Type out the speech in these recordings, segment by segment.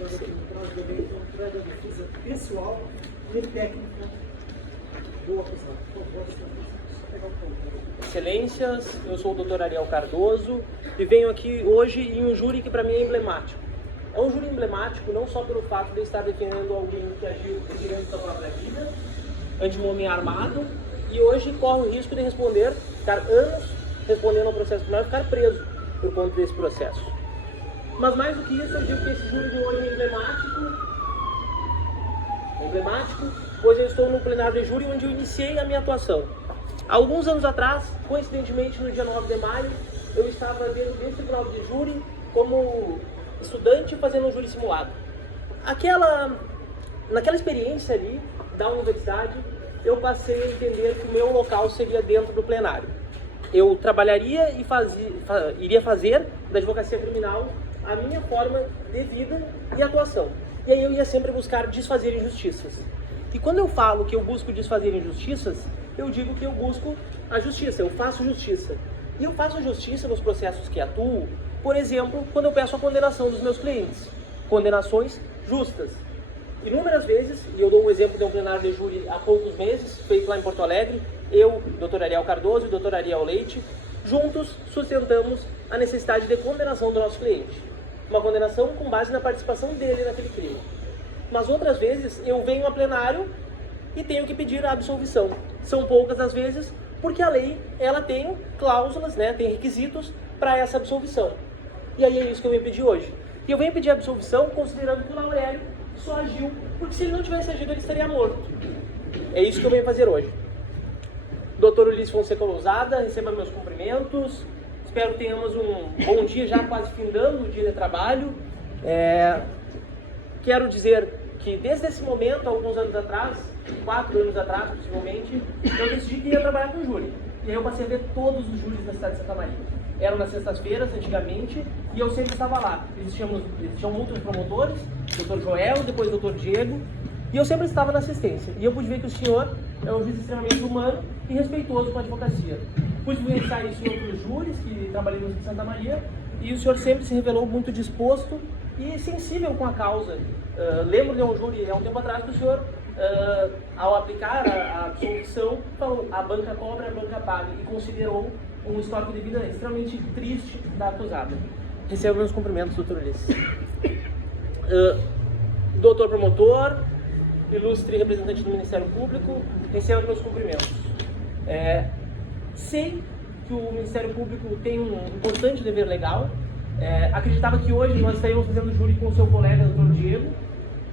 Entrega da defesa pessoal e técnica. Boa, pessoal. Por favor, pegar o ponto. Excelências, eu sou o Dr. Ariel Cardoso e venho aqui hoje em um júri que para mim é emblemático. É um júri emblemático não só pelo fato de eu estar defendendo alguém que agiu tirando sua própria vida, ante um homem armado, e hoje corre o risco de ficar anos respondendo ao processo penal e ficar preso por conta desse processo. Mas mais do que isso, eu digo que esse júri de hoje é emblemático, pois eu estou no plenário de júri onde eu iniciei a minha atuação. Há alguns anos atrás, coincidentemente no dia 9 de maio, eu estava dentro desse tribunal de júri como estudante fazendo um júri simulado. Naquela experiência ali da universidade, eu passei a entender que o meu local seria dentro do plenário. Eu trabalharia e iria fazer da advocacia criminal a minha forma de vida e atuação. E aí eu ia sempre buscar desfazer injustiças. E quando eu falo que eu busco desfazer injustiças, eu digo que eu busco a justiça, eu faço justiça. E eu faço justiça nos processos que atuo, por exemplo, quando eu peço a condenação dos meus clientes. Condenações justas. Inúmeras vezes, e eu dou um exemplo de um plenário de júri há poucos meses, feito lá em Porto Alegre, eu, Dr. Ariel Cardoso e Dr. Ariel Leite, juntos sustentamos a necessidade de condenação do nosso cliente. Uma condenação com base na participação dele naquele crime. Mas outras vezes eu venho a plenário e tenho que pedir a absolvição. São poucas as vezes, porque a lei ela tem cláusulas, tem requisitos para essa absolvição. E aí é isso que eu venho pedir hoje. E eu venho pedir a absolvição considerando que o Laurélio só agiu porque se ele não tivesse agido ele estaria morto. É isso que eu venho fazer hoje. Dr. Ulisses Fonseca Lousada, receba meus cumprimentos. Espero que tenhamos um bom dia, já quase findando o dia de trabalho. Quero dizer que desde esse momento, alguns anos atrás, 4 anos atrás possivelmente, eu decidi que ia trabalhar com júri. E aí eu passei a ver todos os júris da cidade de Santa Maria. Eram nas sextas-feiras, antigamente, e eu sempre estava lá. Existiam muitos promotores, Dr. Joel, depois Dr. Diego, e eu sempre estava na assistência. E eu pude ver que o senhor é um juiz extremamente humano e respeitoso com a advocacia. Pude vivenciar isso em outros júris que trabalhei no Santa Maria, e o senhor sempre se revelou muito disposto e sensível com a causa. Lembro de um júri há um tempo atrás que o senhor, ao aplicar a absolvição, falou: a banca cobra, a banca paga, e considerou um histórico de vida extremamente triste da acusada. Recebo meus cumprimentos, doutor Ulisses. Doutor promotor, ilustre representante do Ministério Público, recebo meus cumprimentos. Sei que o Ministério Público tem um importante dever legal. Acreditava que hoje nós estaríamos fazendo júri com o seu colega, doutor Diego,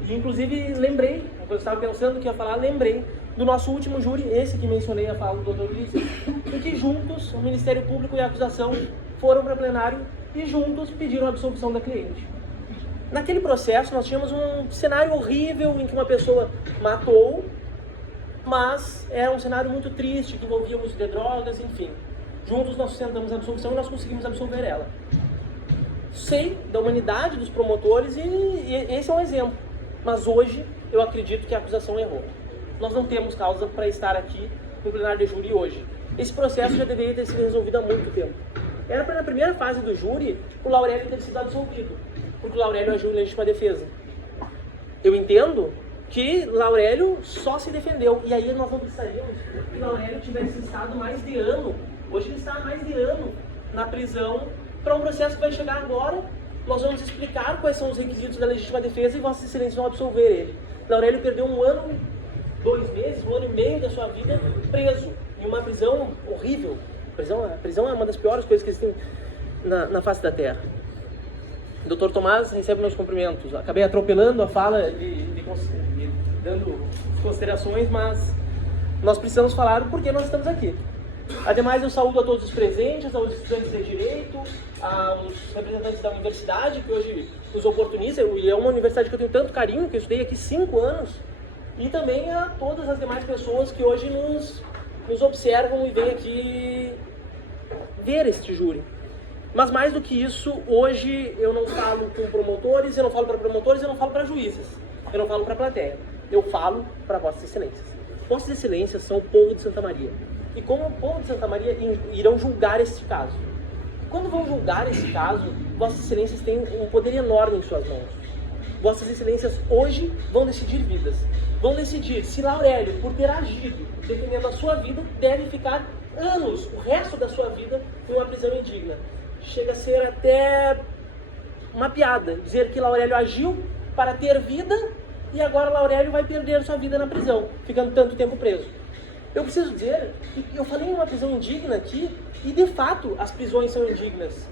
e inclusive lembrei, quando eu estava pensando que ia falar, lembrei do nosso último júri, esse que mencionei a fala do doutor Ulisses, em que juntos o Ministério Público e a acusação foram para plenário e juntos pediram a absolvição da cliente. Naquele processo nós tínhamos um cenário horrível em que uma pessoa matou, mas era um cenário muito triste, que envolvia uso de drogas, enfim. Juntos nós sustentamos a absolvição e nós conseguimos absolver ela. Sei da humanidade dos promotores e esse é um exemplo. Mas hoje eu acredito que a acusação errou. Nós não temos causa para estar aqui no plenário de júri hoje. Esse processo já deveria ter sido resolvido há muito tempo. Era para na primeira fase do júri o Laurélio ter sido absolvido, porque o Laurélio agiu em legítima defesa. Eu entendo que Laurélio só se defendeu, e aí nós não precisaríamos que Laurélio tivesse estado mais de ano. Hoje ele está há mais de ano na prisão para um processo que vai chegar agora. Nós vamos explicar quais são os requisitos da legítima defesa e Vossa Excelência vão absolver ele. Laurélio perdeu 1 ano, 2 meses, 1 ano e meio da sua vida preso em uma prisão horrível. A prisão é uma das piores coisas que existem na face da terra. Dr. Tomás, recebe meus cumprimentos. Acabei atropelando a fala e dando considerações, mas nós precisamos falar o porquê nós estamos aqui. Ademais, eu saúdo a todos os presentes, aos estudantes de Direito, aos representantes da universidade, que hoje nos oportuniza, e é uma universidade que eu tenho tanto carinho, que eu estudei aqui 5 anos, e também a todas as demais pessoas que hoje nos observam e vêm aqui ver este júri. Mas mais do que isso, hoje eu não falo com promotores, eu não falo para promotores, eu não falo para juízes, eu não falo para a plateia, eu falo para Vossas Excelências. Vossas Excelências são o povo de Santa Maria. E como o povo de Santa Maria irão julgar este caso. Quando vão julgar esse caso, Vossas Excelências têm um poder enorme em suas mãos. Vossas Excelências hoje vão decidir vidas. Vão decidir se Laurélio, por ter agido defendendo a sua vida, deve ficar anos, o resto da sua vida, em uma prisão indigna. Chega a ser até uma piada dizer que Laurélio agiu para ter vida e agora Laurélio vai perder sua vida na prisão, ficando tanto tempo preso. Eu preciso dizer que eu falei em uma prisão indigna aqui e de fato as prisões são indignas.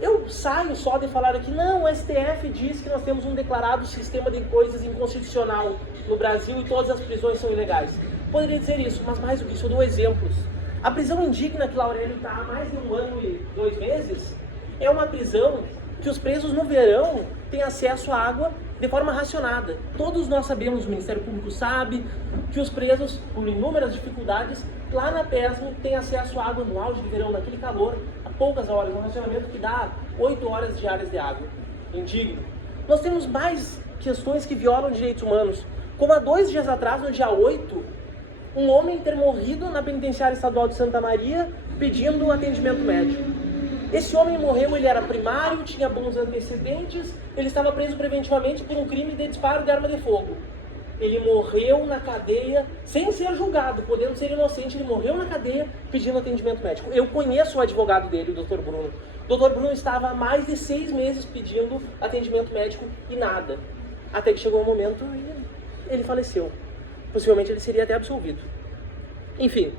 Eu saio só de falar aqui, não, o STF diz que nós temos um declarado sistema de coisas inconstitucional no Brasil e todas as prisões são ilegais. Poderia dizer isso, mas mais do que isso, eu dou exemplos. A prisão indigna que Laurélio está há mais de 1 ano e 2 meses é uma prisão que os presos no verão têm acesso à água de forma racionada. Todos nós sabemos, o Ministério Público sabe, que os presos, por inúmeras dificuldades, lá na PESM têm acesso à água no auge de verão, naquele calor, a poucas horas, um racionamento que dá 8 horas diárias de água. Indigno. Nós temos mais questões que violam direitos humanos, como há 2 dias atrás, no dia 8, um homem ter morrido na penitenciária estadual de Santa Maria pedindo atendimento médico. Esse homem morreu, ele era primário, tinha bons antecedentes, ele estava preso preventivamente por um crime de disparo de arma de fogo. Ele morreu na cadeia, sem ser julgado, podendo ser inocente, ele morreu na cadeia pedindo atendimento médico. Eu conheço o advogado dele, o Dr. Bruno. O Dr. Bruno estava há mais de 6 meses pedindo atendimento médico e nada. Até que chegou um momento e ele faleceu. Possivelmente ele seria até absolvido. Enfim,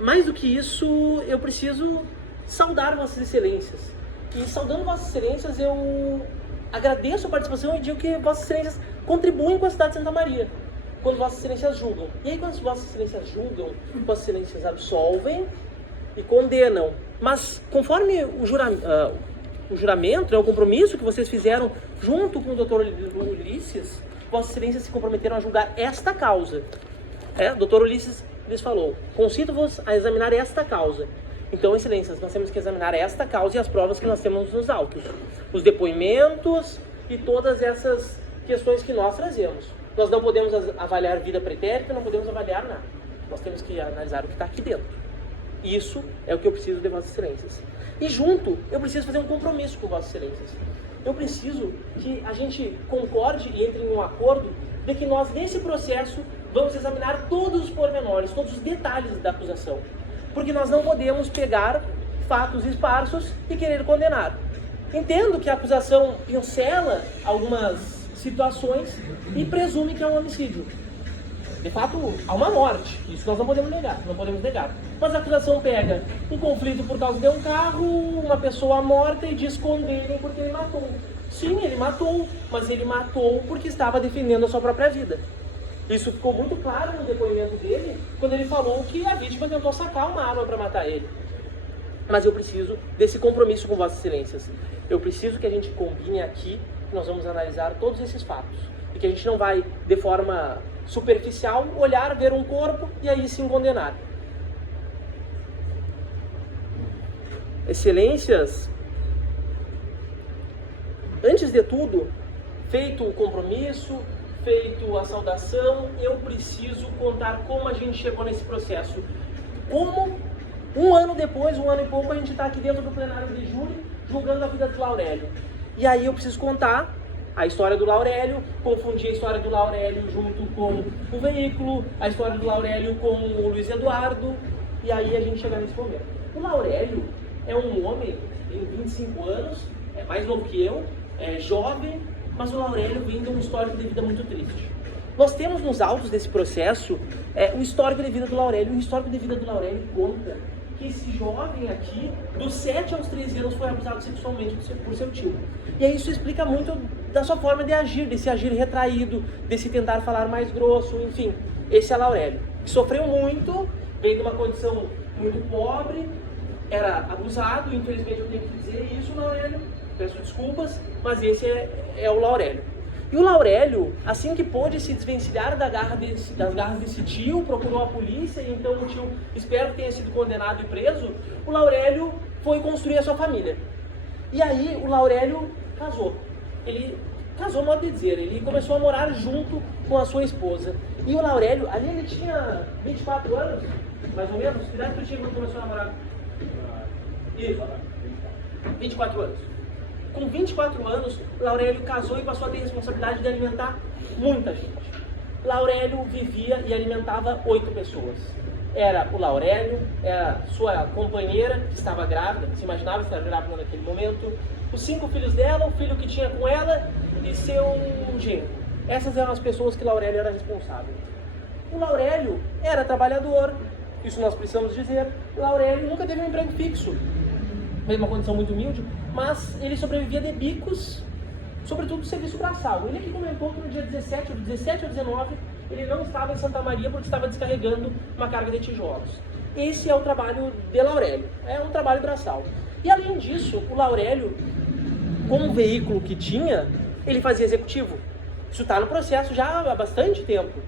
mais do que isso, eu preciso saudar Vossas Excelências. E saudando Vossas Excelências, eu agradeço a participação e digo que Vossas Excelências contribuem com a cidade de Santa Maria, quando Vossas Excelências julgam. E aí, quando Vossas Excelências julgam, Vossas Excelências absolvem e condenam. Mas, conforme o juramento, o compromisso que vocês fizeram junto com o Dr. Ulisses, Vossas Excelências se comprometeram a julgar esta causa. Dr. Ulisses lhes falou, concito-vos a examinar esta causa. Então, Excelências, nós temos que examinar esta causa e as provas que nós temos nos autos. Os depoimentos e todas essas questões que nós trazemos. Nós não podemos avaliar vida pretérita, não podemos avaliar nada. Nós temos que analisar o que está aqui dentro. Isso é o que eu preciso de Vossas Excelências. E junto, eu preciso fazer um compromisso com Vossas Excelências. Eu preciso que a gente concorde e entre em um acordo de que nós, nesse processo, vamos examinar todos os pormenores, todos os detalhes da acusação. Porque nós não podemos pegar fatos esparsos e querer condenar. Entendo que a acusação pincela algumas situações e presume que é um homicídio. De fato, há uma morte, isso nós não podemos negar. Mas a acusação pega um conflito por causa de um carro, uma pessoa morta e diz condenem porque ele matou. Sim, ele matou, mas ele matou porque estava defendendo a sua própria vida. Isso ficou muito claro no depoimento dele, quando ele falou que a vítima tentou sacar uma arma para matar ele. Mas eu preciso desse compromisso com Vossas Excelências. Eu preciso que a gente combine aqui, que nós vamos analisar todos esses fatos. E que a gente não vai, de forma superficial, olhar, ver um corpo e aí sim condenar. Excelências, antes de tudo, feito o compromisso, feito a saudação, eu preciso contar como a gente chegou nesse processo. Como, 1 ano depois, 1 ano e pouco, a gente está aqui dentro do plenário de júri, julgando a vida do Laurélio. E aí eu preciso contar a história do Laurélio, confundir a história do Laurélio junto com o veículo, a história do Laurélio com o Luiz Eduardo, e aí a gente chega nesse momento. O Laurélio é um homem, tem 25 anos, é mais novo que eu, é jovem, mas o Laurélio vem de um histórico de vida muito triste. Nós temos nos autos desse processo o histórico de vida do Laurélio. O histórico de vida do Laurélio conta que esse jovem aqui, dos 7 aos 13 anos, foi abusado sexualmente por seu tio. E aí isso explica muito da sua forma de agir, desse agir retraído, desse tentar falar mais grosso, enfim. Esse é Laurélio, que sofreu muito, veio de uma condição muito pobre, era abusado, infelizmente eu tenho que dizer isso, Laurélio, peço desculpas, mas esse é o Laurélio. E o Laurélio, assim que pôde se desvencilhar das garras desse tio, procurou a polícia, e então o tio, espero que tenha sido condenado e preso, o Laurélio foi construir a sua família. E aí o Laurélio casou. Ele casou, modo de dizer, ele começou a morar junto com a sua esposa. E o Laurélio, ali ele tinha 24 anos, mais ou menos, que idade tu tinha quando começou a namorar? Isso, 24 anos. Com 24 anos, Laurélio casou e passou a ter responsabilidade de alimentar muita gente. Laurélio vivia e alimentava 8 pessoas. Era o Laurélio, era sua companheira, que estava grávida, se imaginava estar grávida naquele momento, os 5 filhos dela, o filho que tinha com ela e seu genro. Essas eram as pessoas que Laurélio era responsável. O Laurélio era trabalhador, isso nós precisamos dizer. Laurélio nunca teve um emprego fixo, mesmo uma condição muito humilde, mas ele sobrevivia de bicos, sobretudo do serviço braçal. Ele aqui comentou que no dia 17 ou 19, ele não estava em Santa Maria porque estava descarregando uma carga de tijolos. Esse é o trabalho de Laurélio, é um trabalho braçal. E além disso, o Laurélio, com o veículo que tinha, ele fazia executivo. Isso está no processo já há bastante tempo.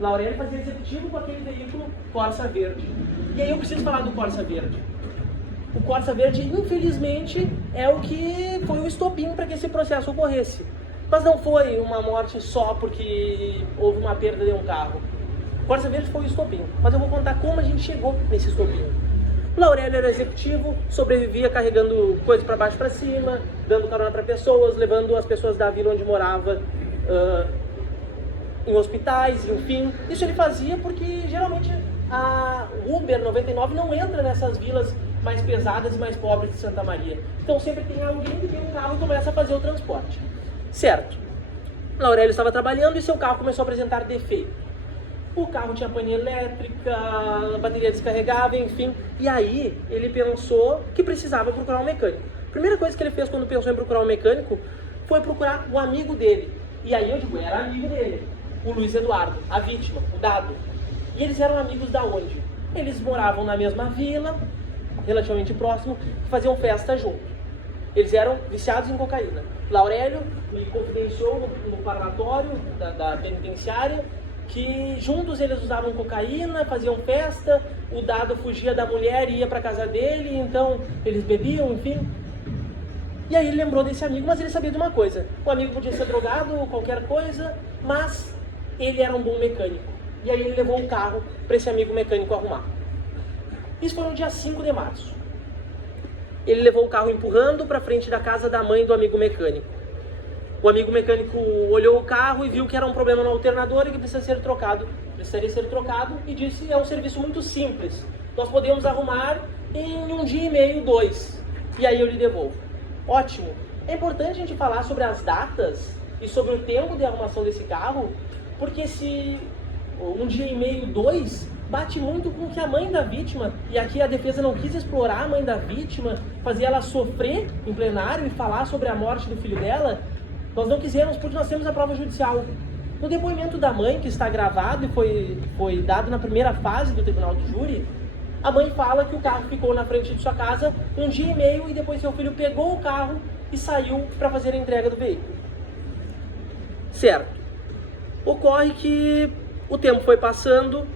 Laurélio fazia executivo com aquele veículo Corsa Verde. E aí eu preciso falar do Corsa Verde. O Corsa Verde, infelizmente, é o que foi o estopim para que esse processo ocorresse. Mas não foi uma morte só porque houve uma perda de um carro. O Corsa Verde foi o estopim. Mas eu vou contar como a gente chegou nesse estopim. O Laurélio era executivo, sobrevivia carregando coisas para baixo e para cima, dando carona para pessoas, levando as pessoas da vila onde morava em hospitais, enfim. Isso ele fazia porque geralmente a Uber 99 não entra nessas vilas mais pesadas e mais pobres de Santa Maria. Então sempre tem alguém que tem um carro e começa a fazer o transporte. Certo. Laurélio estava trabalhando e seu carro começou a apresentar defeito. O carro tinha pane elétrica, bateria descarregável, enfim. E aí ele pensou que precisava procurar um mecânico. A primeira coisa que ele fez quando pensou em procurar um mecânico foi procurar o amigo dele. E aí eu digo, era amigo dele, o Luiz Eduardo, a vítima, o dado. E eles eram amigos da onde? Eles moravam na mesma vila, relativamente próximo, e faziam festa junto. Eles eram viciados em cocaína. Laurélio me confidenciou no parlatório da penitenciária que juntos eles usavam cocaína, faziam festa, o dado fugia da mulher e ia para casa dele, então eles bebiam, enfim. E aí ele lembrou desse amigo, mas ele sabia de uma coisa: o amigo podia ser drogado ou qualquer coisa, mas ele era um bom mecânico. E aí ele levou um carro para esse amigo mecânico arrumar. Isso foi no dia 5 de março. Ele levou o carro empurrando para frente da casa da mãe do amigo mecânico. O amigo mecânico olhou o carro e viu que era um problema no alternador e que precisaria ser trocado, e disse: é um serviço muito simples, nós podemos arrumar em 1 dia e meio, 2, e aí eu lhe devolvo. Ótimo. É importante a gente falar sobre as datas e sobre o tempo de arrumação desse carro, porque se 1 dia e meio, 2, bate muito com o que a mãe da vítima, e aqui a defesa não quis explorar a mãe da vítima, fazer ela sofrer em plenário e falar sobre a morte do filho dela. Nós não quisemos, porque nós temos a prova judicial. No depoimento da mãe, que está gravado e foi dado na primeira fase do tribunal do júri, a mãe fala que o carro ficou na frente de sua casa 1 dia e meio e depois seu filho pegou o carro e saiu para fazer a entrega do veículo. Certo. Ocorre que o tempo foi passando,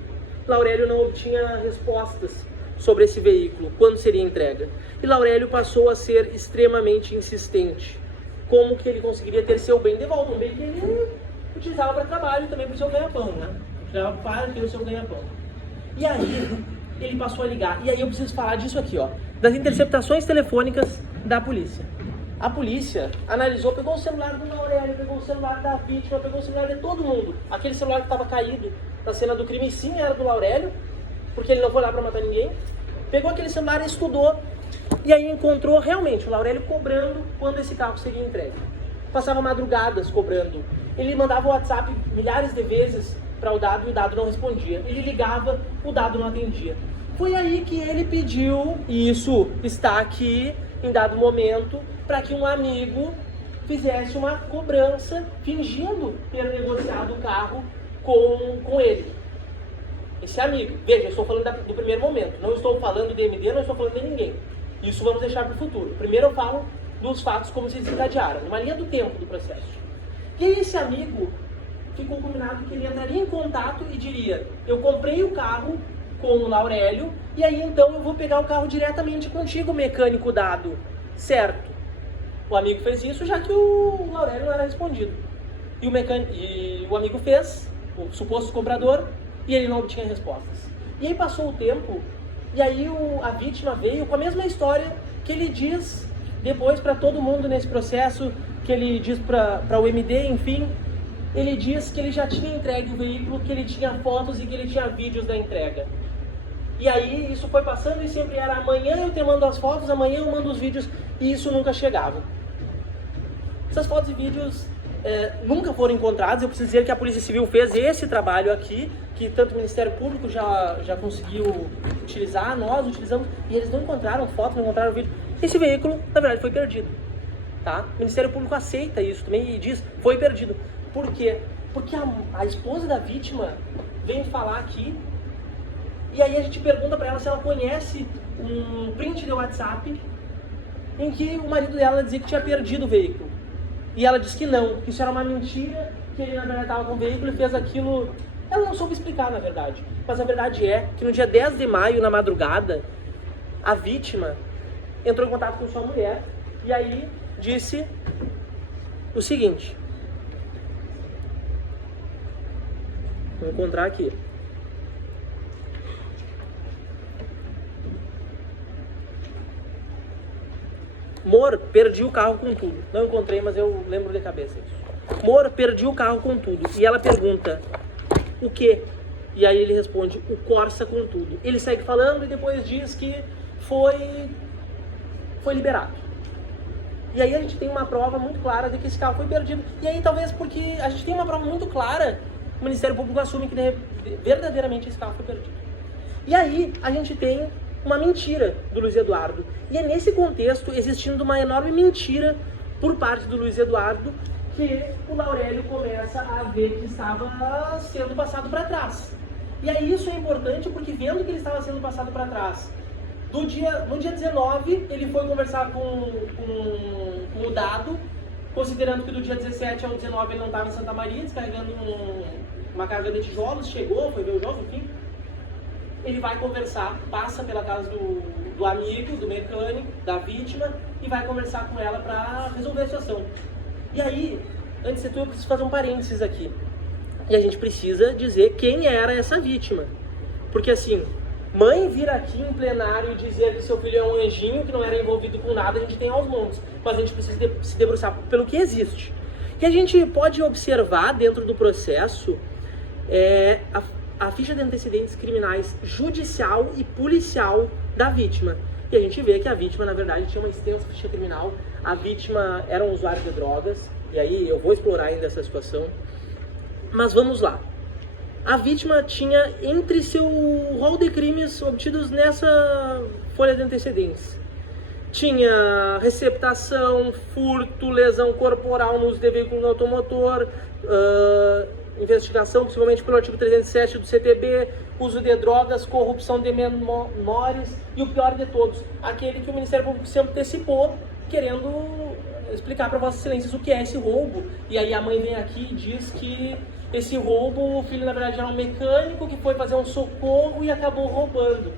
Laurélio não obtinha respostas sobre esse veículo, quando seria entrega. E Laurélio passou a ser extremamente insistente. Como que ele conseguiria ter seu bem de volta, um bem que ele utilizava para trabalho e também para o seu ganha-pão, né? Utilizava para ter o seu ganha-pão. E aí, ele passou a ligar. E aí eu preciso falar disso aqui, ó, das interceptações telefônicas da polícia. A polícia analisou, pegou o celular do Laurélio, pegou o celular da vítima, pegou o celular de todo mundo. Aquele celular que estava caído na cena do crime, sim, era do Laurélio, porque ele não foi lá para matar ninguém. Pegou aquele celular e estudou. E aí encontrou realmente o Laurélio cobrando quando esse carro seria entregue. Passava madrugadas cobrando. Ele mandava o WhatsApp milhares de vezes para o dado e o dado não respondia. Ele ligava, o dado não atendia. Foi aí que ele pediu, e isso está aqui em dado momento, para que um amigo fizesse uma cobrança fingindo ter negociado o carro com ele. Esse amigo. Veja, eu estou falando do primeiro momento. Não estou falando de MD, não estou falando de ninguém. Isso vamos deixar para o futuro. Primeiro eu falo dos fatos como se desencadearam, numa linha do tempo do processo. E aí esse amigo ficou combinado que ele entraria em contato e diria: eu comprei o carro com o Laurélio, e aí então eu vou pegar o carro diretamente contigo, mecânico dado. Certo. O amigo fez isso, já que o Laurélio não era respondido. E o amigo fez, o suposto comprador, e ele não obtinha respostas. E aí passou o tempo, e aí a vítima veio com a mesma história que ele diz Depois, para todo mundo nesse processo, que ele diz para o MD, enfim, ele diz que ele já tinha entregue o veículo, que ele tinha fotos e que ele tinha vídeos da entrega. E aí isso foi passando e sempre era amanhã eu te mando as fotos, amanhã eu mando os vídeos, e isso nunca chegava. Essas fotos e vídeos nunca foram encontrados. Eu preciso dizer que a Polícia Civil fez esse trabalho aqui, que tanto o Ministério Público já conseguiu utilizar, nós utilizamos, e eles não encontraram foto, não encontraram vídeo. Esse veículo, na verdade, foi perdido. Tá? O Ministério Público aceita isso também e diz, foi perdido. Por quê? Porque a esposa da vítima vem falar aqui, e aí a gente pergunta para ela se ela conhece um print de WhatsApp em que o marido dela dizia que tinha perdido o veículo. E ela disse que não, que isso era uma mentira, que ele na verdade estava com o veículo e fez aquilo. Ela não soube explicar, na verdade. Mas a verdade é que no dia 10 de maio, na madrugada, a vítima entrou em contato com sua mulher e aí disse o seguinte. Vou encontrar aqui. Mor, perdi o carro com tudo. Não encontrei, mas eu lembro de cabeça isso. Mor, perdi o carro com tudo. E ela pergunta, o quê? E aí ele responde, o Corsa com tudo. Ele segue falando e depois diz que foi liberado. E aí a gente tem uma prova muito clara de que esse carro foi perdido. E aí talvez porque a gente tem uma prova muito clara, o Ministério Público assume que verdadeiramente esse carro foi perdido. E aí a gente tem uma mentira do Luiz Eduardo. E é nesse contexto, existindo uma enorme mentira por parte do Luiz Eduardo, que o Laurélio começa a ver que estava sendo passado para trás. E aí isso é importante porque vendo que ele estava sendo passado para trás, no dia 19 ele foi conversar com o Dado, considerando que do dia 17 ao 19 ele não estava em Santa Maria, descarregando uma carga de tijolos, chegou, foi ver o jogo, enfim. Ele vai conversar, passa pela casa do amigo, do mecânico, da vítima, e vai conversar com ela para resolver a situação. E aí, antes de tudo, eu preciso fazer um parênteses aqui. E a gente precisa dizer quem era essa vítima. Porque assim, mãe vir aqui em plenário e dizer que seu filho é um anjinho, que não era envolvido com nada, a gente tem aos montes. Mas a gente precisa se debruçar pelo que existe. E a gente pode observar dentro do processo a ficha de antecedentes criminais judicial e policial da vítima. E a gente vê que a vítima, na verdade, tinha uma extensa ficha criminal. A vítima era um usuário de drogas, e aí eu vou explorar ainda essa situação. Mas vamos lá. A vítima tinha entre seu rol de crimes obtidos nessa folha de antecedentes. Tinha receptação, furto, lesão corporal no uso de veículo automotor, investigação, possivelmente pelo artigo 307 do CTB, uso de drogas, corrupção de menores e o pior de todos, aquele que o Ministério Público se antecipou, querendo explicar para Vossa Excelência o que é esse roubo. E aí a mãe vem aqui e diz que esse roubo, o filho na verdade era um mecânico que foi fazer um socorro e acabou roubando.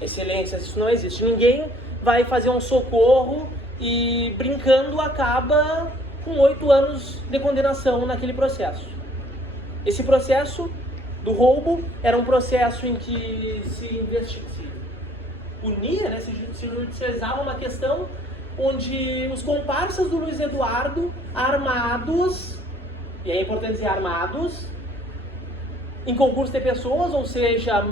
Excelência, isso não existe. Ninguém vai fazer um socorro e brincando acaba com 8 anos de condenação naquele processo. Esse processo do roubo era um processo em que se unia, se judicializava uma questão onde os comparsas do Luiz Eduardo, armados, e é importante dizer armados, em concurso de pessoas, ou seja,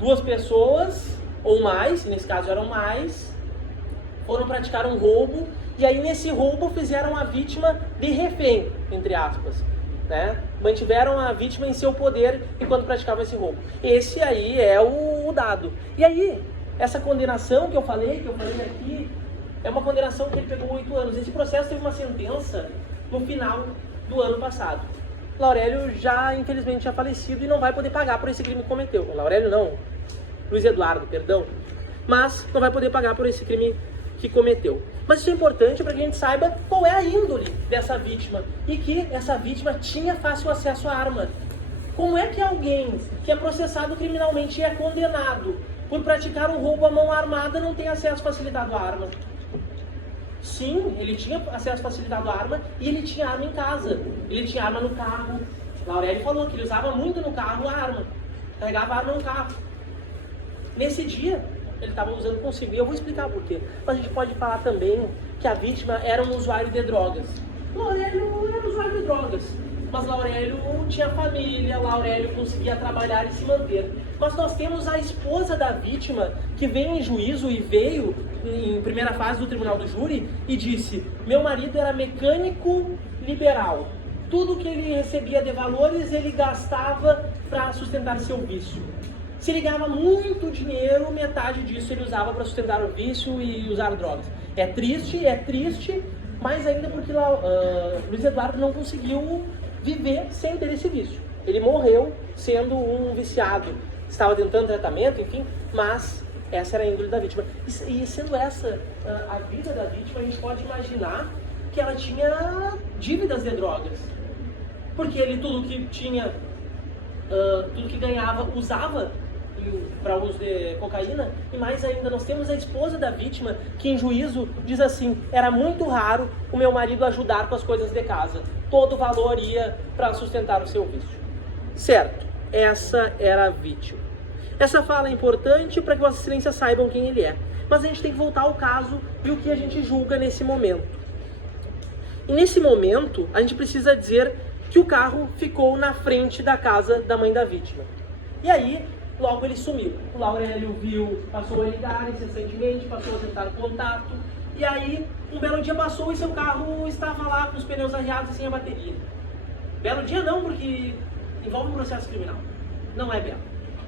2 pessoas ou mais, nesse caso eram mais, foram praticar um roubo, e aí nesse roubo fizeram a vítima de refém, entre aspas. Né? Mantiveram a vítima em seu poder enquanto praticavam esse roubo. Esse aí é o Dado. E aí, essa condenação que eu falei aqui, é uma condenação que ele pegou 8 anos. Esse processo teve uma sentença no final do ano passado. Laurélio já, infelizmente, já falecido e não vai poder pagar por esse crime que cometeu. Laurélio não, Luiz Eduardo, perdão. Mas não vai poder pagar por esse crime que cometeu. Mas isso é importante para que a gente saiba qual é a índole dessa vítima e que essa vítima tinha fácil acesso à arma. Como é que alguém que é processado criminalmente e é condenado por praticar um roubo à mão armada não tem acesso facilitado à arma? Sim, ele tinha acesso facilitado à arma e ele tinha arma em casa. Ele tinha arma no carro. Laurélio falou que ele usava muito no carro a arma. Carregava a arma no carro. Nesse dia, ele estava usando consigo. E eu vou explicar por quê. Mas a gente pode falar também que a vítima era um usuário de drogas. Laurélio era usuário de drogas, mas Laurélio tinha família, Laurélio conseguia trabalhar e se manter. Mas nós temos a esposa da vítima que veio em juízo e veio em primeira fase do tribunal do júri e disse: meu marido era mecânico liberal. Tudo que ele recebia de valores ele gastava para sustentar seu vício. Se ele ganhava muito dinheiro, metade disso ele usava para sustentar o vício e usar drogas. É triste, mais ainda porque Luiz Eduardo não conseguiu viver sem ter esse vício. Ele morreu sendo um viciado. Estava tentando tratamento, enfim, mas essa era a índole da vítima. E sendo essa a vida da vítima, a gente pode imaginar que ela tinha dívidas de drogas. Porque ele tudo que tinha, tudo que ganhava, usava para uso de cocaína. E mais ainda, nós temos a esposa da vítima que em juízo diz assim: era muito raro o meu marido ajudar com as coisas de casa. Todo o valor ia para sustentar o seu vício. Certo, essa era a vítima. Essa fala é importante para que Vossa Excelência saibam quem ele é. Mas a gente tem que voltar ao caso e o que a gente julga nesse momento. E nesse momento, a gente precisa dizer que o carro ficou na frente da casa da mãe da vítima. E aí, logo ele sumiu. O Laurélio viu, passou a ligar incessantemente, passou a tentar contato. E aí, um belo dia passou e seu carro estava lá com os pneus arriados e sem a bateria. Belo dia não, porque envolve um processo criminal. Não é belo.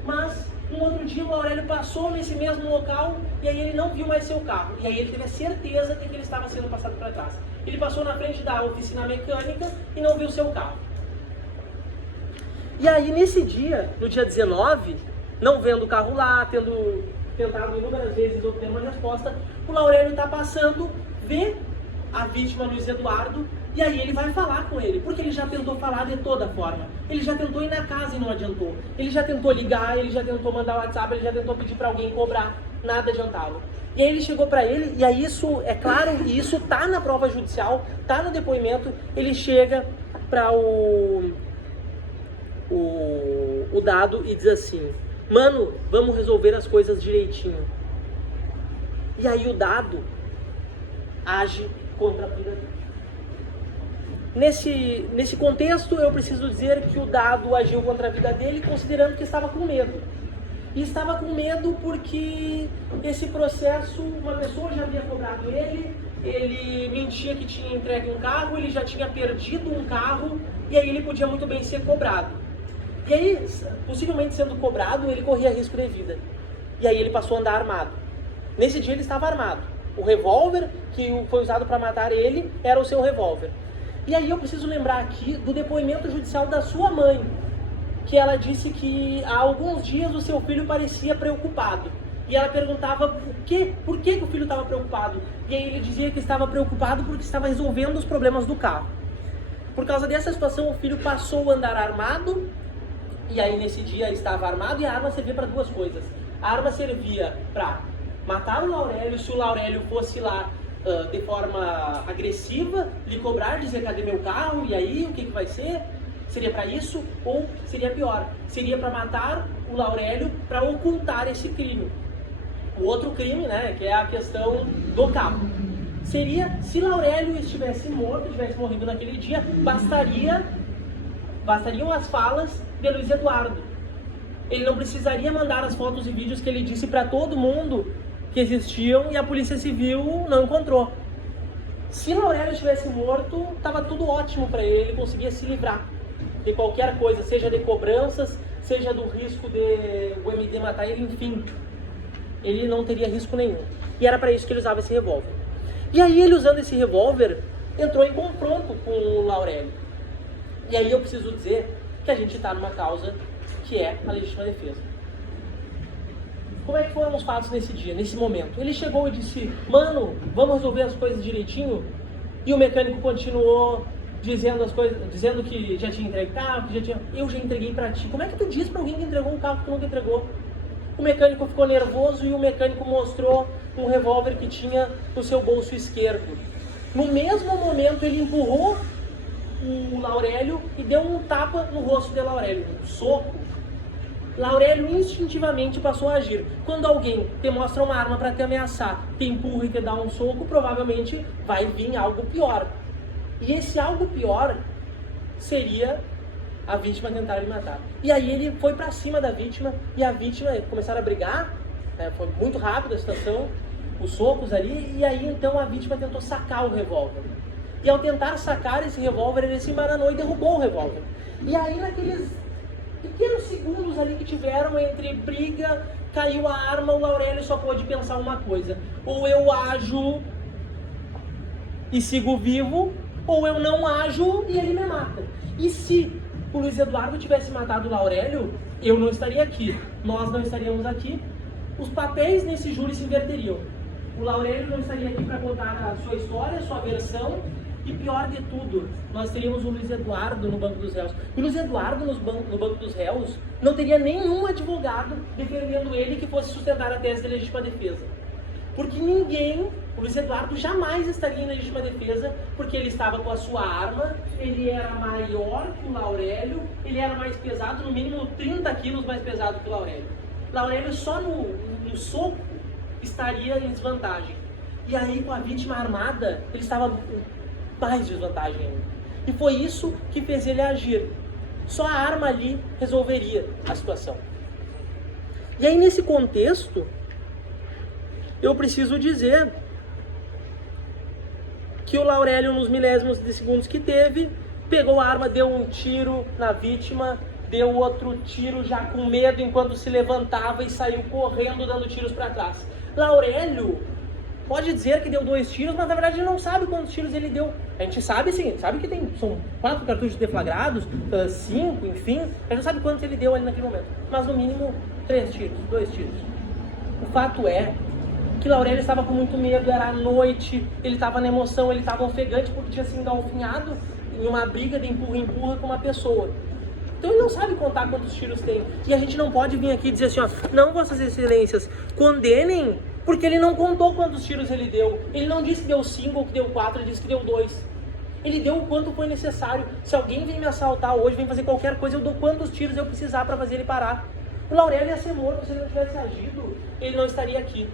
Mas, um outro dia, o Laurélio passou nesse mesmo local e aí ele não viu mais seu carro. E aí ele teve a certeza de que ele estava sendo passado para trás. Ele passou na frente da oficina mecânica e não viu seu carro. E aí, nesse dia, no dia 19, não vendo o carro lá, tendo tentado inúmeras vezes obter uma resposta, o Laurélio está passando, vê a vítima Luiz Eduardo, e aí ele vai falar com ele, porque ele já tentou falar de toda forma. Ele já tentou ir na casa e não adiantou. Ele já tentou ligar, ele já tentou mandar WhatsApp, ele já tentou pedir para alguém cobrar, nada adiantava. E aí ele chegou para ele, e aí isso, é claro, e isso tá na prova judicial, tá no depoimento, ele chega para o dado e diz assim: mano, vamos resolver as coisas direitinho. E aí o dado age contra a vida dele. Nesse contexto, eu preciso dizer que o dado agiu contra a vida dele considerando que estava com medo. E estava com medo porque esse processo, uma pessoa já havia cobrado ele mentia que tinha entregue um carro, ele já tinha perdido um carro, e aí ele podia muito bem ser cobrado. E aí, possivelmente sendo cobrado, ele corria risco de vida. E aí ele passou a andar armado. Nesse dia ele estava armado. O revólver que foi usado para matar ele era o seu revólver. E aí eu preciso lembrar aqui do depoimento judicial da sua mãe, que ela disse que há alguns dias o seu filho parecia preocupado. E ela perguntava por que o filho estava preocupado. E aí ele dizia que estava preocupado porque estava resolvendo os problemas do carro. Por causa dessa situação, o filho passou a andar armado. E aí nesse dia ele estava armado e a arma servia para duas coisas. A arma servia para matar o Laurélio se o Laurélio fosse lá de forma agressiva, lhe cobrar, dizer cadê meu carro, e aí o que vai ser? Seria para isso? Ou seria pior? Seria para matar o Laurélio para ocultar esse crime. O outro crime, né, que é a questão do carro. Seria, se Laurélio estivesse morto, tivesse morrido naquele dia, bastariam as falas de Luiz Eduardo. Ele não precisaria mandar as fotos e vídeos que ele disse para todo mundo que existiam e a Polícia Civil não encontrou. Se Laurélio estivesse morto, estava tudo ótimo para ele, ele conseguia se livrar de qualquer coisa, seja de cobranças, seja do risco de o MD matar ele, enfim. Ele não teria risco nenhum. E era para isso que ele usava esse revólver. E aí ele, usando esse revólver, entrou em confronto com o Laurélio. E aí eu preciso dizer que a gente está numa causa que é a legítima defesa. Como é que foram os fatos nesse dia, nesse momento? Ele chegou e disse: mano, vamos resolver as coisas direitinho? E o mecânico continuou dizendo as coisas, dizendo que já tinha entregue carro, eu já entreguei pra ti. Como é que tu diz pra alguém que entregou um carro que tu nunca entregou? O mecânico ficou nervoso e o mecânico mostrou um revólver que tinha no seu bolso esquerdo. No mesmo momento ele empurrou o Laurélio e deu um tapa no rosto de Laurélio, um soco. Laurélio instintivamente passou a agir. Quando alguém te mostra uma arma para te ameaçar, te empurra e te dá um soco, provavelmente vai vir algo pior. E esse algo pior seria a vítima tentar lhe matar. E aí ele foi para cima da vítima e a vítima começaram a brigar, né? Foi muito rápida a situação, os socos ali, e aí então a vítima tentou sacar o revólver. E ao tentar sacar esse revólver, ele se embaranou e derrubou o revólver. E aí naqueles pequenos segundos ali que tiveram entre briga, caiu a arma, o Laurélio só pôde pensar uma coisa: ou eu ajo e sigo vivo, ou eu não ajo e ele me mata. E se o Luiz Eduardo tivesse matado o Laurélio, eu não estaria aqui, nós não estaríamos aqui, os papéis nesse júri se inverteriam. O Laurélio não estaria aqui para contar a sua história, a sua versão, e pior de tudo, nós teríamos o Luiz Eduardo no banco dos réus. E o Luiz Eduardo no banco dos réus não teria nenhum advogado defendendo ele que fosse sustentar a tese de legítima defesa. Porque ninguém, o Luiz Eduardo jamais estaria em legítima defesa, porque ele estava com a sua arma, ele era maior que o Laurélio, ele era mais pesado, no mínimo 30 quilos mais pesado que o Laurélio. Laurélio só no soco estaria em desvantagem. E aí com a vítima armada, ele estava em mais desvantagem ainda. E foi isso que fez ele agir. Só a arma ali resolveria a situação. E aí nesse contexto, eu preciso dizer que o Laurélio, nos milésimos de segundos que teve, pegou a arma, deu um tiro na vítima, deu outro tiro já com medo enquanto se levantava e saiu correndo dando tiros para trás. Laurélio pode dizer que deu 2 tiros, mas na verdade ele não sabe quantos tiros ele deu. A gente sabe sim, sabe que são 4 cartuchos deflagrados, 5, enfim, a gente não sabe quantos ele deu ali naquele momento. Mas no mínimo 3 tiros, 2 tiros. O fato é que Laurélio estava com muito medo, era à noite, ele estava na emoção, ele estava ofegante porque tinha se engalfinhado em uma briga de empurra-empurra com uma pessoa. Então ele não sabe contar quantos tiros tem. E a gente não pode vir aqui e dizer assim, ó, não, vossas excelências, condenem, porque ele não contou quantos tiros ele deu. Ele não disse que deu 5 ou que deu 4, ele disse que deu 2. Ele deu o quanto foi necessário. Se alguém vem me assaltar hoje, vem fazer qualquer coisa, eu dou quantos tiros eu precisar para fazer ele parar. O Laurélio ia ser morto, se ele não tivesse agido, ele não estaria aqui.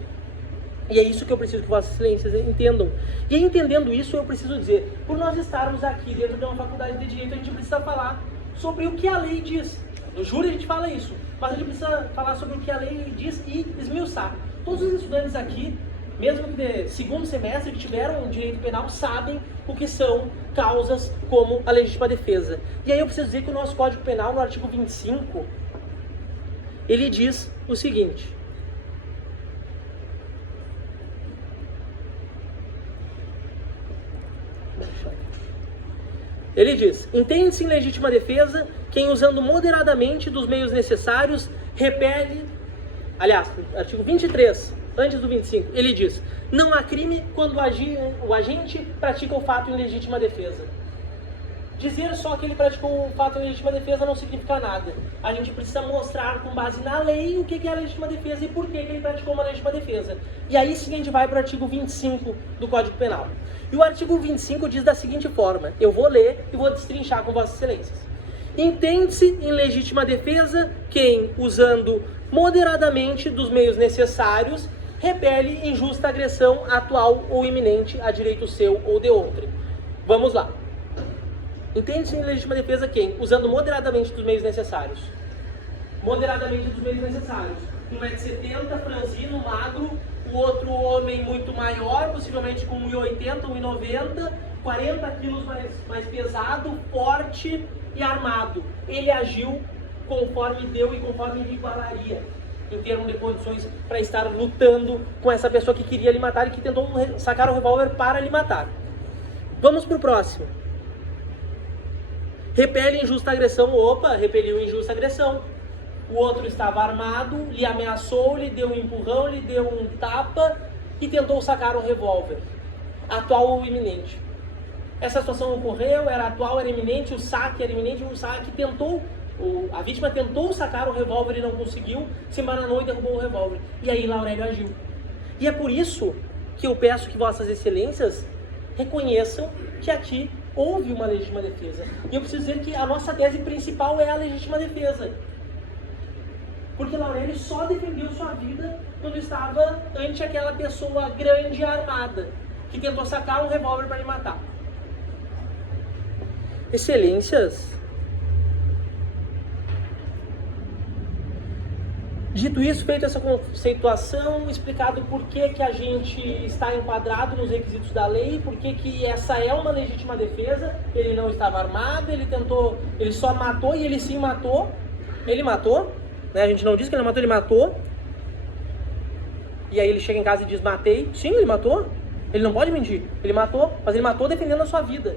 E é isso que eu preciso que vossas excelências entendam. E entendendo isso, eu preciso dizer, por nós estarmos aqui dentro de uma faculdade de Direito, a gente precisa falar sobre o que a lei diz. No júri a gente fala isso, mas a gente precisa falar sobre o que a lei diz e esmiuçar. Todos os estudantes aqui, mesmo que de segundo semestre, que tiveram direito penal, sabem o que são causas como a legítima defesa. E aí eu preciso dizer que o nosso Código Penal, no artigo 25, ele diz o seguinte: ele diz: entende-se em legítima defesa quem, usando moderadamente dos meios necessários, repele... Aliás, artigo 23, antes do 25, ele diz: não há crime quando o agente pratica o fato em legítima defesa. Dizer só que ele praticou o fato em legítima defesa não significa nada. A gente precisa mostrar, com base na lei, o que é a legítima defesa e por que ele praticou uma legítima defesa. E aí sim a gente vai para o artigo 25 do Código Penal. E o artigo 25 diz da seguinte forma, eu vou ler e vou destrinchar com vossas excelências. Entende-se em legítima defesa quem, usando moderadamente dos meios necessários, repele injusta agressão atual ou iminente a direito seu ou de outrem. Vamos lá. Entende-se em legítima defesa quem, usando moderadamente dos meios necessários. Moderadamente dos meios necessários. 1,70 m, franzino, magro, o outro homem muito maior, possivelmente com 1,80 m, 1,90 m, 40 quilos mais pesado, forte e armado. Ele agiu conforme deu e conforme ele igualaria, em termos de condições para estar lutando com essa pessoa que queria lhe matar e que tentou sacar o revólver para lhe matar. Vamos para o próximo. Repele injusta agressão. Opa, repeliu injusta agressão. O outro estava armado, lhe ameaçou, lhe deu um empurrão, lhe deu um tapa e tentou sacar um revólver. Atual ou iminente. Essa situação ocorreu, era atual, era iminente, o saque era iminente, o saque tentou, a vítima tentou sacar o revólver e não conseguiu, se embananou e derrubou o revólver. E aí Laurélio agiu. E é por isso que eu peço que vossas excelências reconheçam que aqui houve uma legítima defesa. E eu preciso dizer que a nossa tese principal é a legítima defesa. Porque Laurélio só defendeu sua vida quando estava ante aquela pessoa grande e armada, que tentou sacar um revólver para lhe matar. Excelências, dito isso, feita essa conceituação, explicado por que a gente está enquadrado nos requisitos da lei, por que essa é uma legítima defesa, ele não estava armado, ele só matou, e ele sim matou, ele matou, né? A gente não diz que ele não matou, ele matou, e aí ele chega em casa e diz, matei, sim, ele matou, ele não pode mentir, ele matou, mas ele matou defendendo a sua vida.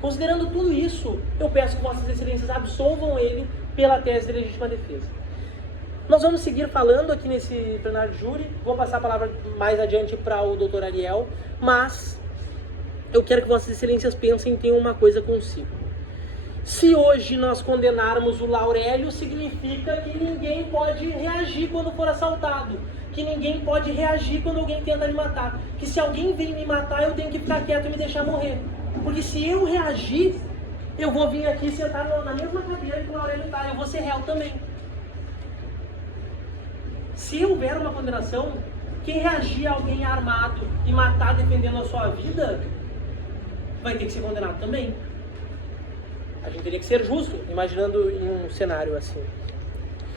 Considerando tudo isso, eu peço que Vossas Excelências absolvam ele pela tese de legítima defesa. Nós vamos seguir falando aqui nesse plenário de júri, vou passar a palavra mais adiante para o doutor Ariel, mas eu quero que Vossas Excelências pensem e tenham uma coisa consigo. Se hoje nós condenarmos o Laurélio, significa que ninguém pode reagir quando for assaltado, que ninguém pode reagir quando alguém tenta me matar, que se alguém vem me matar eu tenho que ficar quieto e me deixar morrer, porque se eu reagir, eu vou vir aqui sentar na mesma cadeira que o Laurélio está, eu vou ser réu também. Se houver uma condenação, quem reagir a alguém armado e matar defendendo a sua vida, vai ter que ser condenado também. A gente teria que ser justo, imaginando em um cenário assim.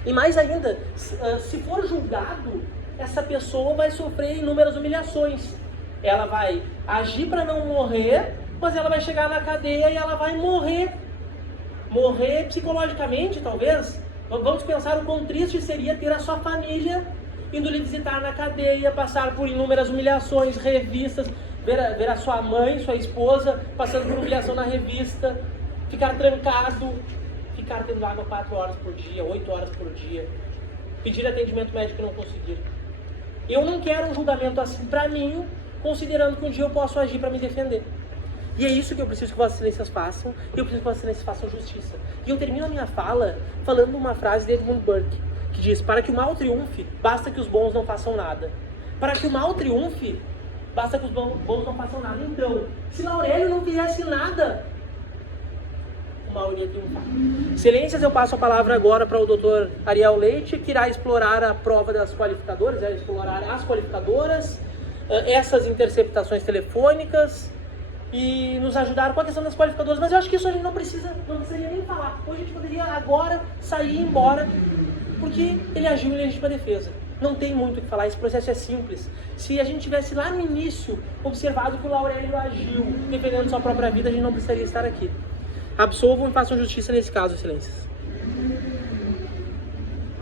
E mais ainda, se for julgado, essa pessoa vai sofrer inúmeras humilhações. Ela vai agir para não morrer, mas ela vai chegar na cadeia e ela vai morrer. Morrer psicologicamente, talvez. Vamos pensar o quão triste seria ter a sua família indo lhe visitar na cadeia, passar por inúmeras humilhações, revistas, ver a sua mãe, sua esposa, passando por humilhação na revista, ficar trancado, ficar tendo água 4 horas por dia, 8 horas por dia, pedir atendimento médico e não conseguir. Eu não quero um julgamento assim para mim, considerando que um dia eu posso agir para me defender. E é isso que eu preciso que Vossas Excelências façam, e eu preciso que Vossas Excelências façam justiça. E eu termino a minha fala falando uma frase de Edmund Burke, que diz, para que o mal triunfe, basta que os bons não façam nada. Para que o mal triunfe, basta que os bons não façam nada. Então, se Laurélio não fizesse nada, o mal iria triunfar. Excelências, eu passo a palavra agora para o doutor Ariel Leite, que irá explorar a prova das qualificadoras, irá explorar as qualificadoras, essas interceptações telefônicas, e nos ajudar com a questão das qualificadoras, mas eu acho que isso a gente não precisaria nem falar. Hoje a gente poderia agora sair e ir embora, porque ele agiu em legítima defesa. Não tem muito o que falar, esse processo é simples. Se a gente tivesse lá no início observado que o Laurélio agiu defendendo sua própria vida, a gente não precisaria estar aqui. Absolvam e façam justiça nesse caso, Excelências.